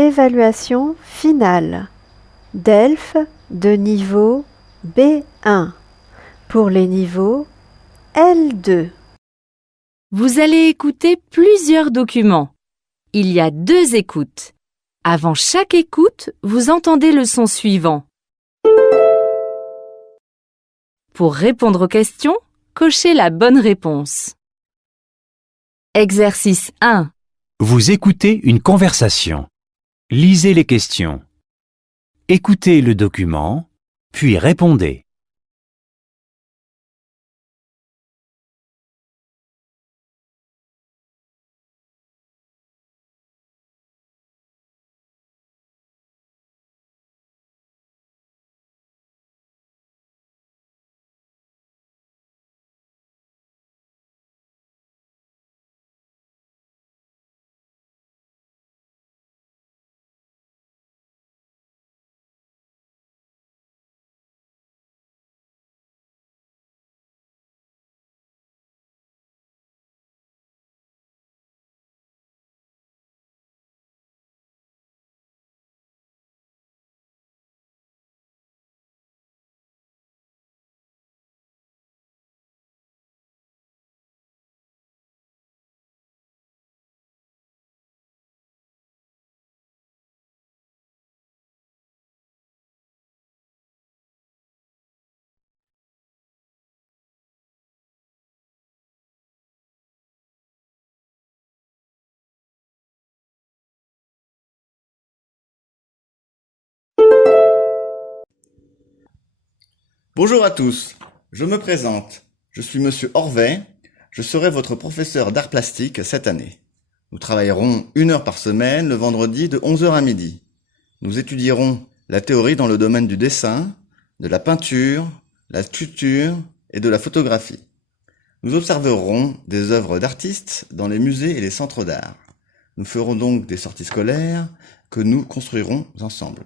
Évaluation finale. DELF de niveau B1 pour les niveaux L2. Vous allez écouter plusieurs documents. Il y a 2 écoutes. Avant chaque écoute, vous entendez le son suivant. Pour répondre aux questions, cochez la bonne réponse. Exercice 1. Vous écoutez une conversation. Lisez les questions. Écoutez le document, puis répondez. Bonjour à tous, je me présente. Je suis Monsieur Orvet, je serai votre professeur d'art plastique cette année. Nous travaillerons 1 heure par semaine le vendredi de 11 heures à midi. Nous étudierons la théorie dans le domaine du dessin, de la peinture, la sculpture et de la photographie. Nous observerons des œuvres d'artistes dans les musées et les centres d'art. Nous ferons donc des sorties scolaires que nous construirons ensemble.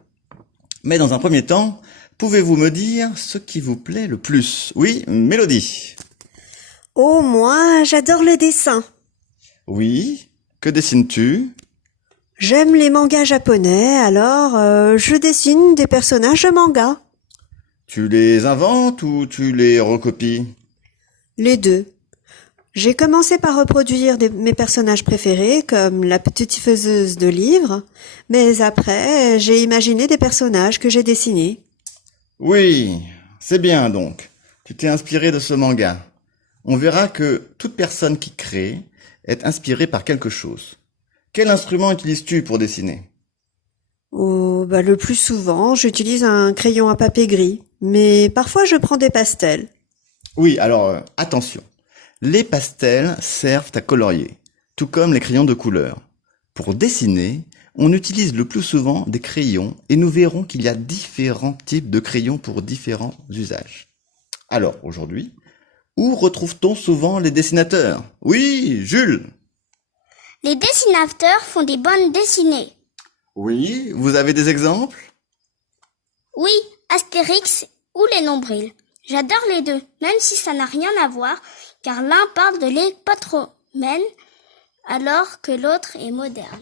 Mais dans un premier temps, pouvez-vous me dire ce qui vous plaît le plus? Oui, Mélodie. Oh, moi, j'adore le dessin. Oui, que dessines-tu? J'aime les mangas japonais, alors je dessine des personnages de manga. Tu les inventes ou tu les recopies? Les deux. J'ai commencé par reproduire mes personnages préférés, comme la petite faiseuse de livres, mais après, j'ai imaginé des personnages que j'ai dessinés. Oui, c'est bien donc. Tu t'es inspiré de ce manga. On verra que toute personne qui crée est inspirée par quelque chose. Quel instrument utilises-tu pour dessiner? Oh, le plus souvent, j'utilise un crayon à papier gris, mais parfois je prends des pastels. Oui, alors attention. Les pastels servent à colorier, tout comme les crayons de couleur. Pour dessiner, on utilise le plus souvent des crayons et nous verrons qu'il y a différents types de crayons pour différents usages. Alors, aujourd'hui, où retrouve-t-on souvent les dessinateurs? Oui, Jules. Les dessinateurs font des bandes dessinées. Oui, vous avez des exemples? Oui, Astérix ou les nombrils. J'adore les deux, même si ça n'a rien à voir, car l'un parle de l'hépatomène, alors que l'autre est moderne.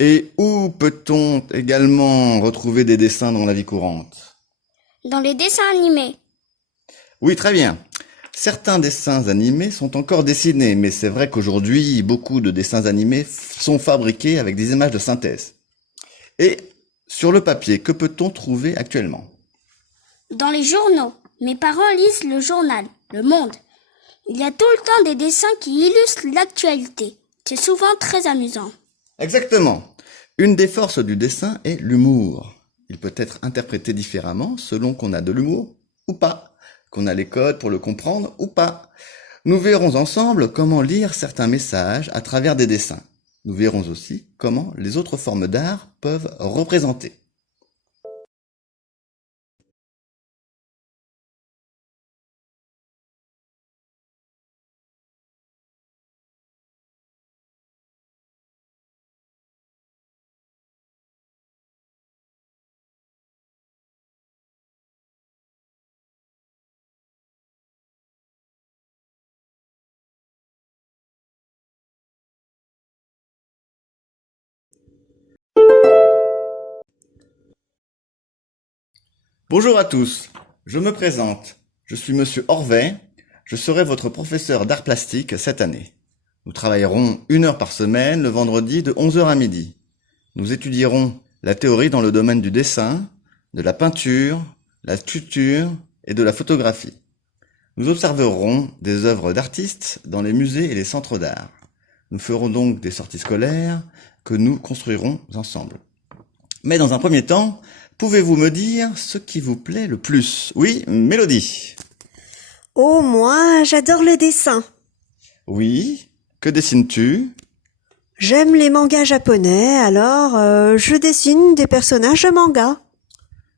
Et où peut-on également retrouver des dessins dans la vie courante? Dans les dessins animés. Oui, très bien. Certains dessins animés sont encore dessinés, mais c'est vrai qu'aujourd'hui, beaucoup de dessins animés sont fabriqués avec des images de synthèse. Et sur le papier, que peut-on trouver actuellement? Dans les journaux, mes parents lisent le journal, Le Monde. Il y a tout le temps des dessins qui illustrent l'actualité. C'est souvent très amusant. Exactement. Une des forces du dessin est l'humour. Il peut être interprété différemment selon qu'on a de l'humour ou pas, qu'on a les codes pour le comprendre ou pas. Nous verrons ensemble comment lire certains messages à travers des dessins. Nous verrons aussi comment les autres formes d'art peuvent représenter. Bonjour à tous, je me présente. Je suis monsieur Orvet, je serai votre professeur d'art plastique cette année. Nous travaillerons 1 heure par semaine le vendredi de 11 heures à midi. Nous étudierons la théorie dans le domaine du dessin, de la peinture, la sculpture et de la photographie. Nous observerons des œuvres d'artistes dans les musées et les centres d'art. Nous ferons donc des sorties scolaires que nous construirons ensemble. Mais dans un premier temps, pouvez-vous me dire ce qui vous plaît le plus? Oui, Mélodie. Oh, moi, j'adore le dessin. Oui, que dessines-tu? J'aime les mangas japonais, alors je dessine des personnages de manga.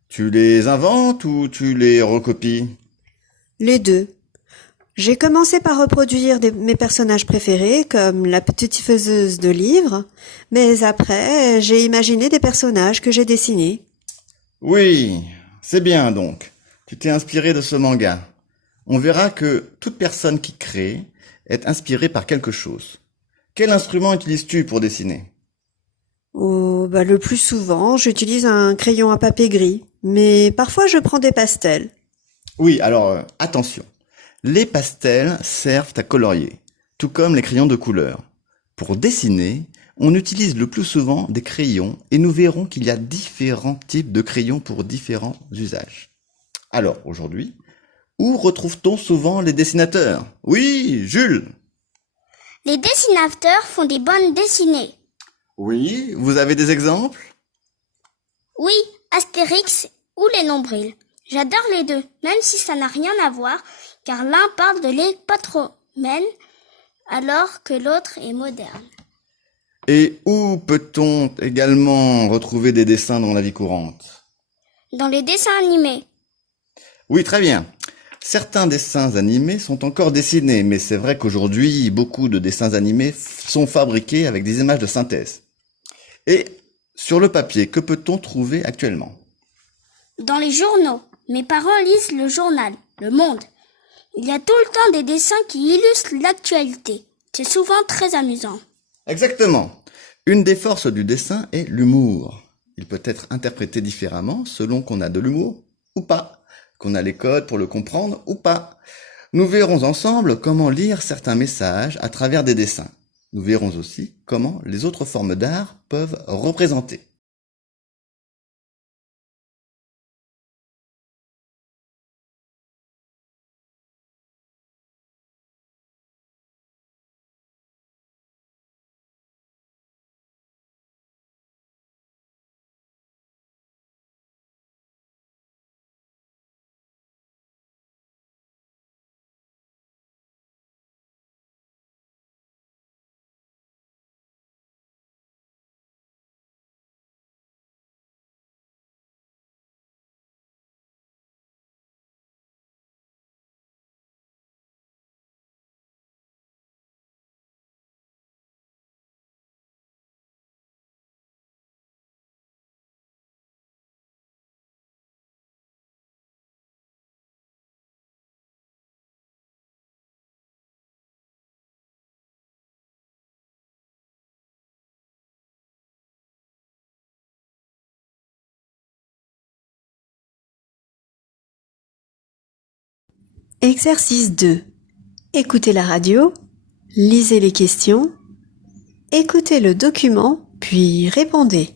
Tu les inventes ou tu les recopies? Les deux. J'ai commencé par reproduire mes personnages préférés, comme la petite faiseuse de livres, mais après, j'ai imaginé des personnages que j'ai dessinés. Oui, c'est bien donc. Tu t'es inspiré de ce manga. On verra que toute personne qui crée est inspirée par quelque chose. Quel instrument utilises-tu pour dessiner? Oh, le plus souvent, j'utilise un crayon à papier gris, mais parfois je prends des pastels. Oui, alors attention. Les pastels servent à colorier, tout comme les crayons de couleur. Pour dessiner, on utilise le plus souvent des crayons et nous verrons qu'il y a différents types de crayons pour différents usages. Alors aujourd'hui, où retrouve-t-on souvent les dessinateurs? Oui, Jules. Les dessinateurs font des bandes dessinées. Oui, vous avez des exemples? Oui, Astérix ou les nombrils. J'adore les deux, même si ça n'a rien à voir, car l'un parle de l'époque romaine, alors que l'autre est moderne. Et où peut-on également retrouver des dessins dans la vie courante? Dans les dessins animés. Oui, très bien. Certains dessins animés sont encore dessinés, mais c'est vrai qu'aujourd'hui, beaucoup de dessins animés sont fabriqués avec des images de synthèse. Et sur le papier, que peut-on trouver actuellement? Dans les journaux, mes parents lisent le journal, Le Monde. Il y a tout le temps des dessins qui illustrent l'actualité. C'est souvent très amusant. Exactement. Une des forces du dessin est l'humour. Il peut être interprété différemment selon qu'on a de l'humour ou pas, qu'on a les codes pour le comprendre ou pas. Nous verrons ensemble comment lire certains messages à travers des dessins. Nous verrons aussi comment les autres formes d'art peuvent représenter. Exercice 2. Écoutez la radio, lisez les questions, écoutez le document, puis répondez.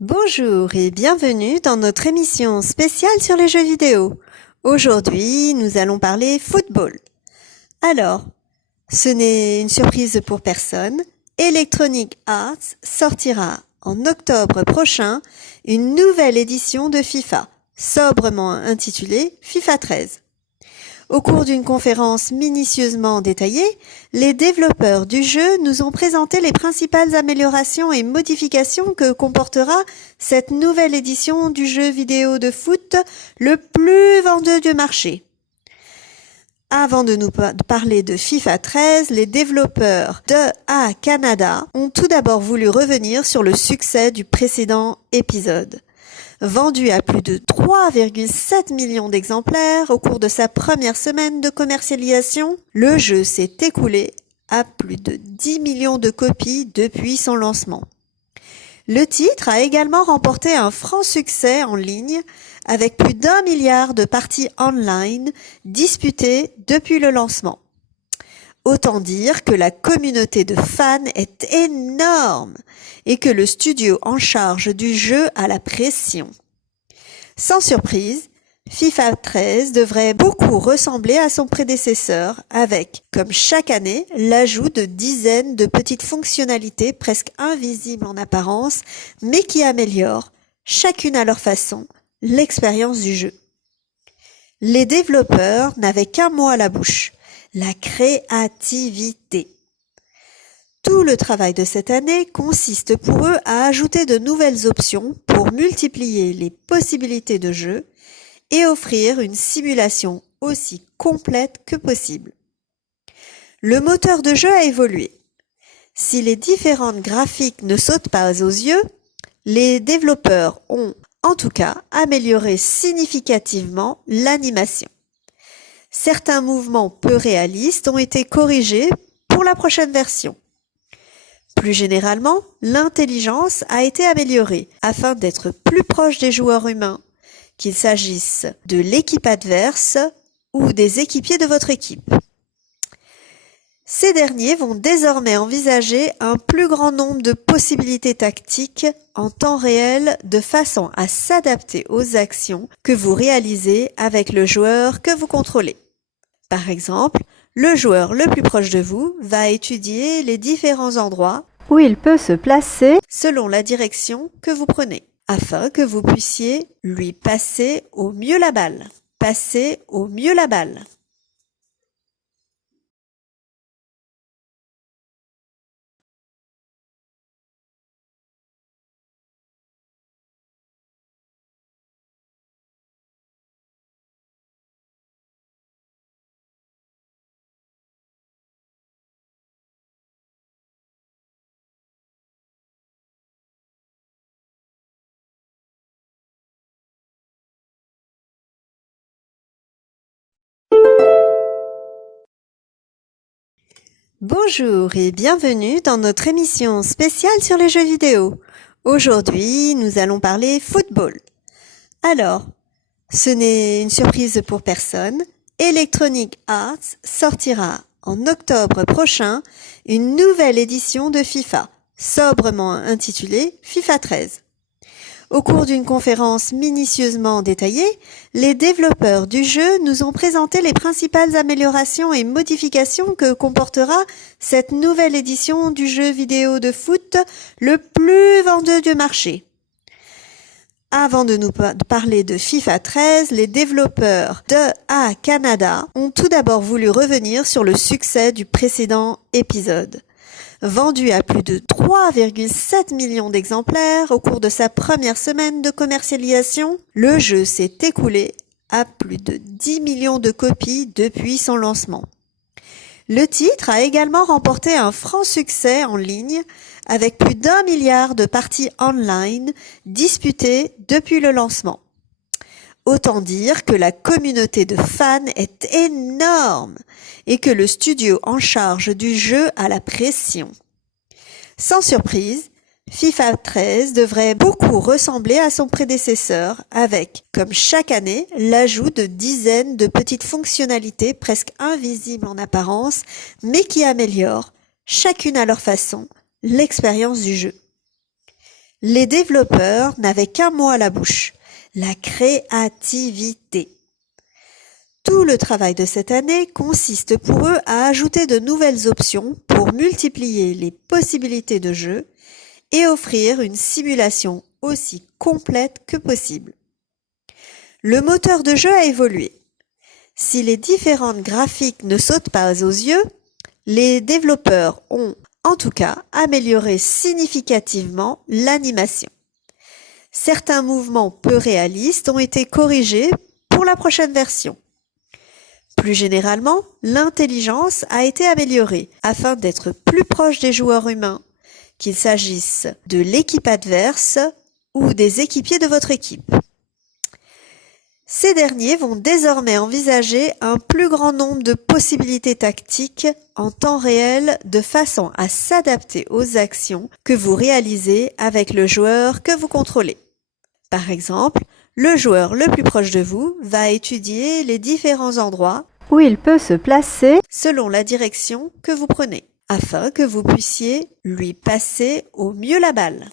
Bonjour et bienvenue dans notre émission spéciale sur les jeux vidéo. Aujourd'hui, nous allons parler football. Alors, ce n'est une surprise pour personne. Electronic Arts sortira en octobre prochain une nouvelle édition de FIFA, sobrement intitulée FIFA 13. Au cours d'une conférence minutieusement détaillée, les développeurs du jeu nous ont présenté les principales améliorations et modifications que comportera cette nouvelle édition du jeu vidéo de foot le plus vendu du marché. Avant de nous parler de FIFA 13, les développeurs d'EA Canada ont tout d'abord voulu revenir sur le succès du précédent épisode. Vendu à plus de 3,7 millions d'exemplaires au cours de sa première semaine de commercialisation, le jeu s'est écoulé à plus de 10 millions de copies depuis son lancement. Le titre a également remporté un franc succès en ligne avec plus d'1 milliard de parties online disputées depuis le lancement. Autant dire que la communauté de fans est énorme et que le studio en charge du jeu a la pression. Sans surprise, FIFA 13 devrait beaucoup ressembler à son prédécesseur avec, comme chaque année, l'ajout de dizaines de petites fonctionnalités presque invisibles en apparence, mais qui améliorent, chacune à leur façon, l'expérience du jeu. Les développeurs n'avaient qu'un mot à la bouche, la créativité. Tout le travail de cette année consiste pour eux à ajouter de nouvelles options pour multiplier les possibilités de jeu et offrir une simulation aussi complète que possible. Le moteur de jeu a évolué. Si les différentes graphiques ne sautent pas aux yeux, les développeurs ont, en tout cas, amélioré significativement l'animation. Certains mouvements peu réalistes ont été corrigés pour la prochaine version. Plus généralement, l'intelligence a été améliorée afin d'être plus proche des joueurs humains, qu'il s'agisse de l'équipe adverse ou des équipiers de votre équipe. Ces derniers vont désormais envisager un plus grand nombre de possibilités tactiques en temps réel de façon à s'adapter aux actions que vous réalisez avec le joueur que vous contrôlez. Par exemple, le joueur le plus proche de vous va étudier les différents endroits où il peut se placer selon la direction que vous prenez, afin que vous puissiez lui passer au mieux la balle. Passer au mieux la balle. Bonjour et bienvenue dans notre émission spéciale sur les jeux vidéo. Aujourd'hui, nous allons parler football. Alors, ce n'est une surprise pour personne, Electronic Arts sortira en octobre prochain une nouvelle édition de FIFA, sobrement intitulée FIFA 13. Au cours d'une conférence minutieusement détaillée, les développeurs du jeu nous ont présenté les principales améliorations et modifications que comportera cette nouvelle édition du jeu vidéo de foot le plus vendu du marché. Avant de nous parler de FIFA 13, les développeurs d'EA Canada ont tout d'abord voulu revenir sur le succès du précédent épisode. Vendu à plus de 3,7 millions d'exemplaires au cours de sa première semaine de commercialisation, le jeu s'est écoulé à plus de 10 millions de copies depuis son lancement. Le titre a également remporté un franc succès en ligne avec plus d'1 milliard de parties online disputées depuis le lancement. Autant dire que la communauté de fans est énorme et que le studio en charge du jeu a la pression. Sans surprise, FIFA 13 devrait beaucoup ressembler à son prédécesseur avec, comme chaque année, l'ajout de dizaines de petites fonctionnalités presque invisibles en apparence, mais qui améliorent, chacune à leur façon, l'expérience du jeu. Les développeurs n'avaient qu'un mot à la bouche, la créativité. Tout le travail de cette année consiste pour eux à ajouter de nouvelles options pour multiplier les possibilités de jeu et offrir une simulation aussi complète que possible. Le moteur de jeu a évolué. Si les différentes graphiques ne sautent pas aux yeux, les développeurs ont en tout cas amélioré significativement l'animation. Certains mouvements peu réalistes ont été corrigés pour la prochaine version. Plus généralement, l'intelligence a été améliorée afin d'être plus proche des joueurs humains, qu'il s'agisse de l'équipe adverse ou des équipiers de votre équipe. Ces derniers vont désormais envisager un plus grand nombre de possibilités tactiques en temps réel de façon à s'adapter aux actions que vous réalisez avec le joueur que vous contrôlez. Par exemple, le joueur le plus proche de vous va étudier les différents endroits où il peut se placer selon la direction que vous prenez, afin que vous puissiez lui passer au mieux la balle.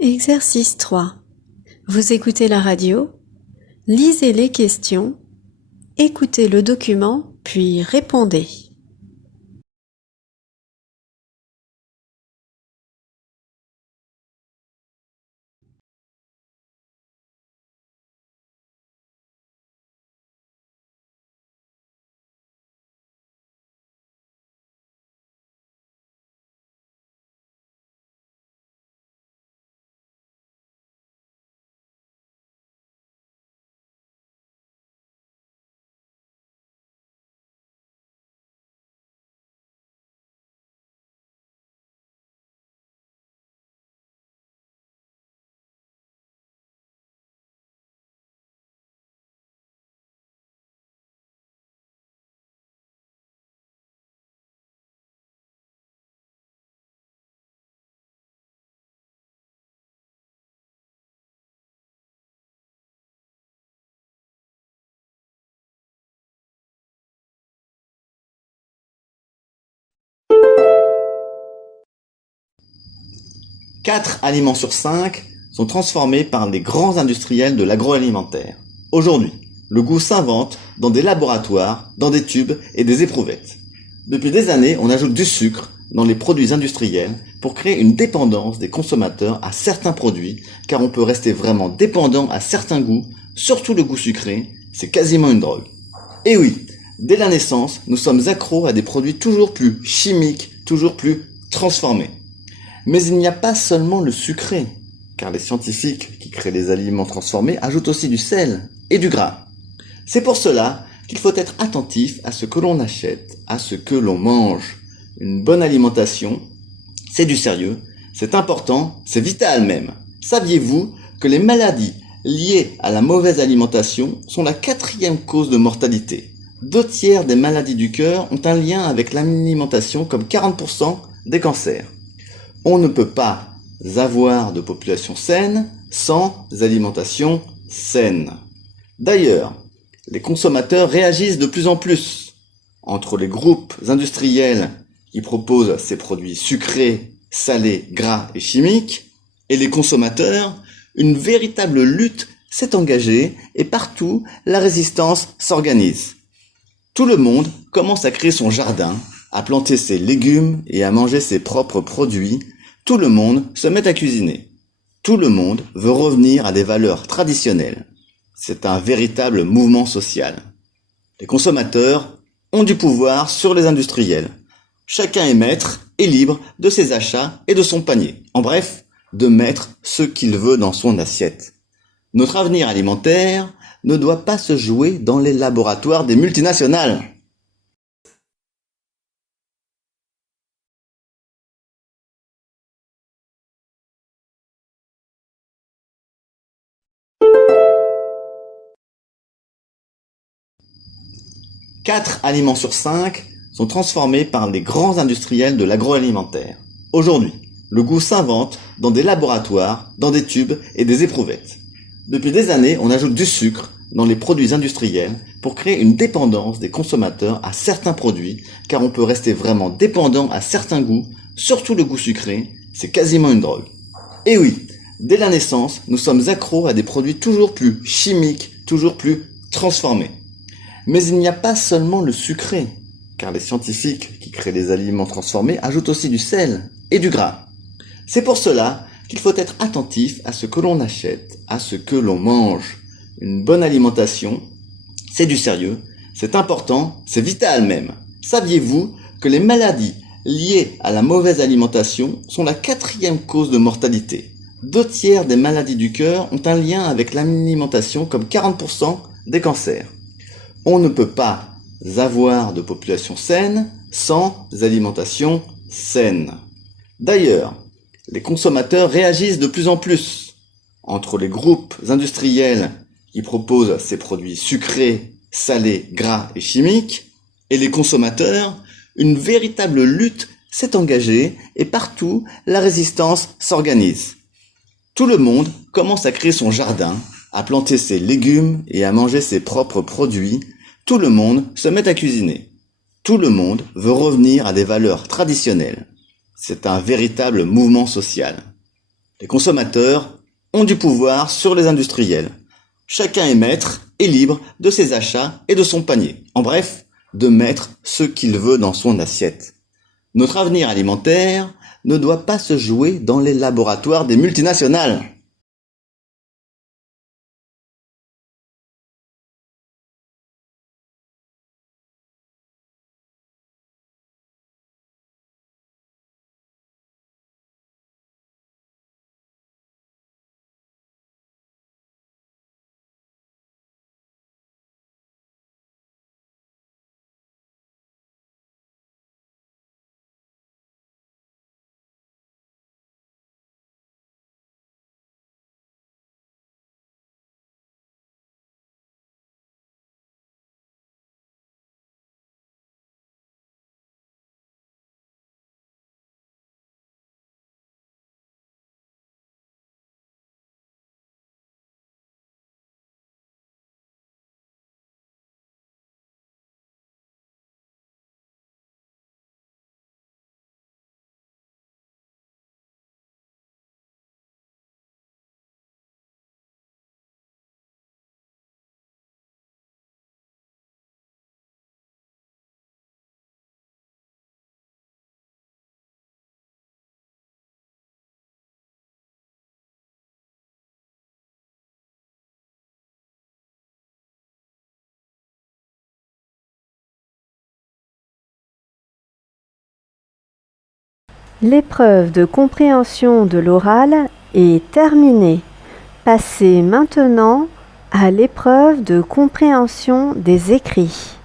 Exercice 3. Vous écoutez la radio, lisez les questions, écoutez le document, puis répondez. Quatre aliments sur 5 sont transformés par les grands industriels de l'agroalimentaire. Aujourd'hui, le goût s'invente dans des laboratoires, dans des tubes et des éprouvettes. Depuis des années, on ajoute du sucre dans les produits industriels pour créer une dépendance des consommateurs à certains produits, car on peut rester vraiment dépendant à certains goûts, surtout le goût sucré, c'est quasiment une drogue. Et oui, dès la naissance, nous sommes accros à des produits toujours plus chimiques, toujours plus transformés. Mais il n'y a pas seulement le sucré, car les scientifiques qui créent les aliments transformés ajoutent aussi du sel et du gras. C'est pour cela qu'il faut être attentif à ce que l'on achète, à ce que l'on mange. Une bonne alimentation, c'est du sérieux, c'est important, c'est vital même. Saviez-vous que les maladies liées à la mauvaise alimentation sont la 4e cause de mortalité? 2/3 des maladies du cœur ont un lien avec l'alimentation, comme 40% des cancers. On ne peut pas avoir de population saine sans alimentation saine. D'ailleurs, les consommateurs réagissent de plus en plus entre les groupes industriels qui proposent ces produits sucrés, salés, gras et chimiques, et les consommateurs. Une véritable lutte s'est engagée et partout la résistance s'organise. Tout le monde commence à créer son jardin, à planter ses légumes et à manger ses propres produits. Tout le monde se met à cuisiner. Tout le monde veut revenir à des valeurs traditionnelles. C'est un véritable mouvement social. Les consommateurs ont du pouvoir sur les industriels. Chacun est maître et libre de ses achats et de son panier. En bref, de mettre ce qu'il veut dans son assiette. Notre avenir alimentaire ne doit pas se jouer dans les laboratoires des multinationales. Quatre aliments sur 5 sont transformés par les grands industriels de l'agroalimentaire. Aujourd'hui, le goût s'invente dans des laboratoires, dans des tubes et des éprouvettes. Depuis des années, on ajoute du sucre dans les produits industriels pour créer une dépendance des consommateurs à certains produits, car on peut rester vraiment dépendant à certains goûts, surtout le goût sucré, c'est quasiment une drogue. Et oui, dès la naissance, nous sommes accros à des produits toujours plus chimiques, toujours plus transformés. Mais il n'y a pas seulement le sucré, car les scientifiques qui créent les aliments transformés ajoutent aussi du sel et du gras. C'est pour cela qu'il faut être attentif à ce que l'on achète, à ce que l'on mange. Une bonne alimentation, c'est du sérieux, c'est important, c'est vital même. Saviez-vous que les maladies liées à la mauvaise alimentation sont la 4e cause de mortalité? 2/3 des maladies du cœur ont un lien avec l'alimentation, comme 40% des cancers. On ne peut pas avoir de population saine sans alimentation saine. D'ailleurs, les consommateurs réagissent de plus en plus entre les groupes industriels qui proposent ces produits sucrés, salés, gras et chimiques, et les consommateurs. Une véritable lutte s'est engagée et partout la résistance s'organise. Tout le monde commence à créer son jardin, à planter ses légumes et à manger ses propres produits. Tout le monde se met à cuisiner. Tout le monde veut revenir à des valeurs traditionnelles. C'est un véritable mouvement social. Les consommateurs ont du pouvoir sur les industriels. Chacun est maître et libre de ses achats et de son panier. En bref, de mettre ce qu'il veut dans son assiette. Notre avenir alimentaire ne doit pas se jouer dans les laboratoires des multinationales. L'épreuve de compréhension de l'oral est terminée. Passez maintenant à l'épreuve de compréhension des écrits.